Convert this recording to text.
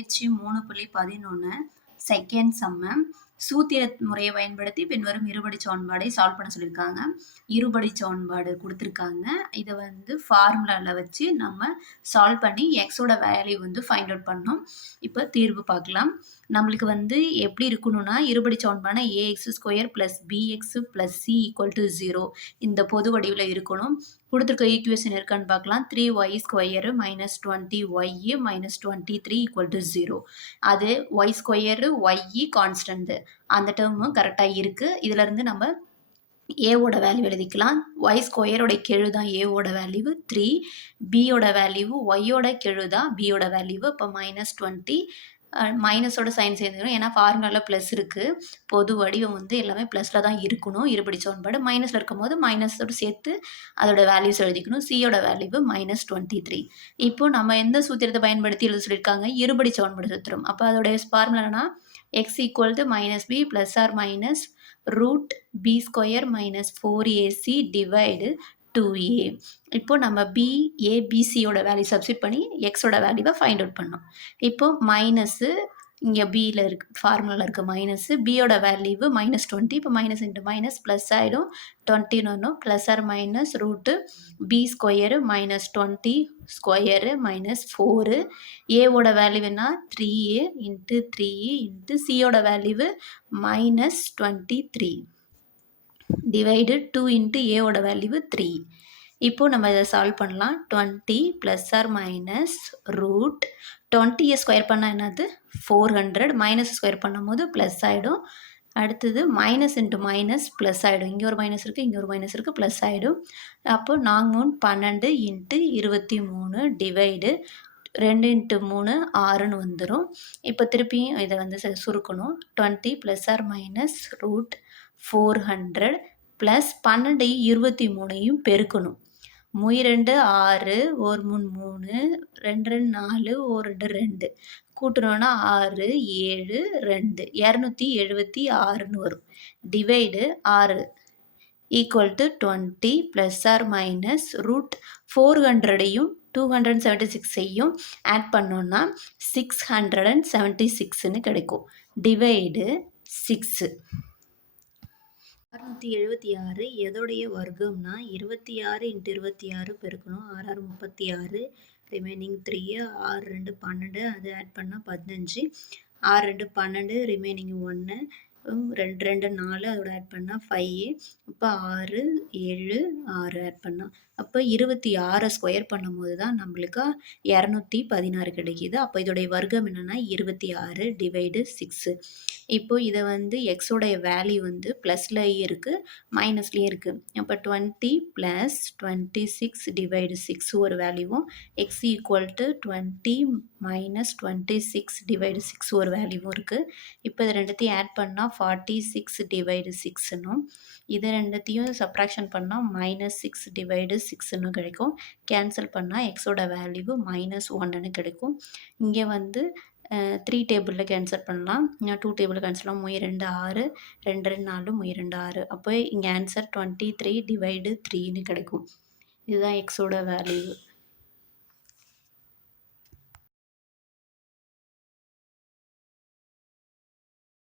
பயிற்சி மூணு புள்ளி பதினொன்று செகண்ட் சம்ம சூத்திர முறையை பயன்படுத்தி பின்வரும் இருபடி சமன்பாடை சால்வ் பண்ண சொல்லியிருக்காங்க. இருபடி சமன்பாடு கொடுத்துருக்காங்க. இதை வந்து ஃபார்முலாவில் வச்சு நம்ம சால்வ் பண்ணி எக்ஸோட வேல்யூ வந்து ஃபைண்ட் அவுட் பண்ணோம். இப்போ தீர்வு பார்க்கலாம். நம்மளுக்கு வந்து எப்படி இருக்கணும்னா இருபடி சமன்பாடு a x square plus b x plus c equal to zero இந்த பொது வடிவில் இருக்கணும். கொடுத்துருக்க ஈக்குவேஷன் இருக்கான்னு பார்க்கலாம். Three y square minus twenty y minus twenty three equal to zero அது ஒய் ஸ்கொயரு ஒய்இ கான்ஸ்டன்ட்டு அந்த டேர்மும் கரெக்டாக இருக்குது இதுலேருந்து நம்ம ஏவோட வேல்யூ எழுதிக்கலாம். ஒய் ஸ்கொயரோட கெழு தான் ஏவோட வேல்யூ த்ரீ பியோட வேல்யூ ஒய்யோட கெழு தான் பியோட வேல்யூ இப்போ மைனஸ் டுவெண்ட்டி மைனஸோட சைன் சேர்ந்துக்கணும். ஏன்னா ஃபார்முலாவில் ப்ளஸ் இருக்குது பொது வடிவம் வந்து எல்லாமே ப்ளஸில் தான் இருக்கணும். இருபடி சமன்பாடு மைனஸில் இருக்கும்போது மைனஸோடு சேர்த்து அதோட வேல்யூஸ் எழுதிக்கணும். சியோட வேல்யூ மைனஸ் டுவெண்ட்டி த்ரீ இப்போ நம்ம எந்த சூத்திரத்தை பயன்படுத்தி எழுத சொல்லியிருக்காங்க? இருபடி சமன்பாடு சூத்திரம். அப்போ அதோடைய ஃபார்முலானா x equal to minus b plus or minus root b square minus four a c divide two a இப்போ நம்ம பி ஏபிசியோட வேல்யூ சப்ஸ்டியூட் பண்ணி எக்ஸோட வேல்யூவை ஃபைண்ட் அவுட் பண்ணோம். இப்போது மைனஸு இங்கே பியில் இருக்கு ஃபார்முலாவில் இருக்க மைனஸு பியோட வேல்யூவு மைனஸ் டுவெண்ட்டி இப்போ மைனஸ் இன்ட்டு மைனஸ் ப்ளஸ் ஆகிடும் டுவெண்ட்டின்னு ஒன்றும் plus or minus root b square minus twenty square minus four ஏவோட வேல்யூன்னா three a into three into சியோட value minus twenty three divide two into ஏவோட value three இப்போது நம்ம இதை சால்வ் பண்ணலாம். Twenty plus or minus root டுவெண்ட்டியை square பண்ணால் என்னது? Four hundred minus square பண்ணும்போது ப்ளஸ் ஆகிடும் அடுத்தது மைனஸ் இன்ட்டு மைனஸ் ப்ளஸ் ஆகிடும் இங்கே ஒரு மைனஸ் இருக்குது இங்கே ஒரு மைனஸ் இருக்குது ப்ளஸ் ஆகிடும் அப்போ நாங்கள் மூணு பன்னெண்டு இன்ட்டு இருபத்தி மூணு டிவைடு ரெண்டு இன்ட்டு மூணு ஆறுன்னு வந்துடும் இப்போ திருப்பியும் இதை வந்து சுருக்கணும். Twenty plus or minus root four hundred plus பன்னெண்டையும் இருபத்தி மூணையும் பெருக்கணும். மூய் ரெண்டு ஆறு ஒரு மூணு மூணு ரெண்டு ரெண்டு நாலு ஒரு ரெண்டு ரெண்டு. கூட்டணும்னா ஆறு ஏழு ரெண்டு. இரநூத்தி எழுபத்தி ஆறுன்னு வரும். டிவைடு ஆறு equal to twenty plus or minus root four ஹண்ட்ரடையும் two hundred seventy சிக்ஸையும் ஆட் பண்ணோன்னா சிக்ஸ் ஹண்ட்ரட் அண்ட் செவன்ட்டி சிக்ஸ்னு கிடைக்கும். டிவைடு சிக்ஸு அறுநூற்றி எழுபத்தி ஆறு எதோடைய வர்க்கம்னா இருபத்தி ஆறு இன்ட்டு இருபத்தி ஆறு பெருக்கணும் ஆறு ஆறு முப்பத்தி ஆறு ரிமைனிங் த்ரீ ஆறு ரெண்டு பன்னெண்டு அது ஆட் பண்ணால் பதினஞ்சு ஆறு ரெண்டு பன்னெண்டு ரிமைனிங் ஒன்று ரெண்டு ரெண்டு நாலு அதோட ஆட் பண்ணால் ஃபைவ் இப்போ ஆறு ஏழு ஆறு ஆட் பண்ணால் அப்போ இருபத்தி ஆறை ஸ்கொயர் பண்ணும்போது தான் நம்மளுக்கு இரநூத்தி பதினாறு கிடைக்கிது. அப்போ இதோடைய வர்க்கம் என்னென்னா இருபத்தி ஆறு டிவைடு சிக்ஸு இப்போது இதை வந்து எக்ஸோடைய வேல்யூ வந்து ப்ளஸ்லேயும் இருக்குது மைனஸ்லேயும் இருக்குது அப்போ twenty plus twenty six divide six ஒரு வேல்யூவும் x equal to twenty minus twenty six divide six ஒரு வேல்யூவும் இருக்குது இப்போ இது ரெண்டுத்தையும் ஆட் பண்ணால் ஃபார்ட்டி சிக்ஸ் டிவைடு சிக்ஸ்னும் இது ரெண்டுத்தையும் சப்ராக்ஷன் பண்ணால் மைனஸ் சிக்ஸ் டிவைடு சிக்ஸ்னு கிடைக்கும். கேன்சல் பண்ணால் எக்ஸோட வேல்யூ மைனஸ் ஒன்னுன்னு கிடைக்கும். இங்கே வந்து த்ரீ டேபிளில் கேன்சல் பண்ணலாம். டூ டேபிளில் கேன்சல் பண்ணலாம் மொய் ரெண்டு ஆறு ரெண்டு ரெண்டு நாலு மொய் ரெண்டு ஆறு. அப்போ இங்கே ஆன்சர் டுவெண்ட்டி த்ரீ டிவைடு த்ரீன்னு கிடைக்கும். இதுதான் எக்ஸோட வேல்யூ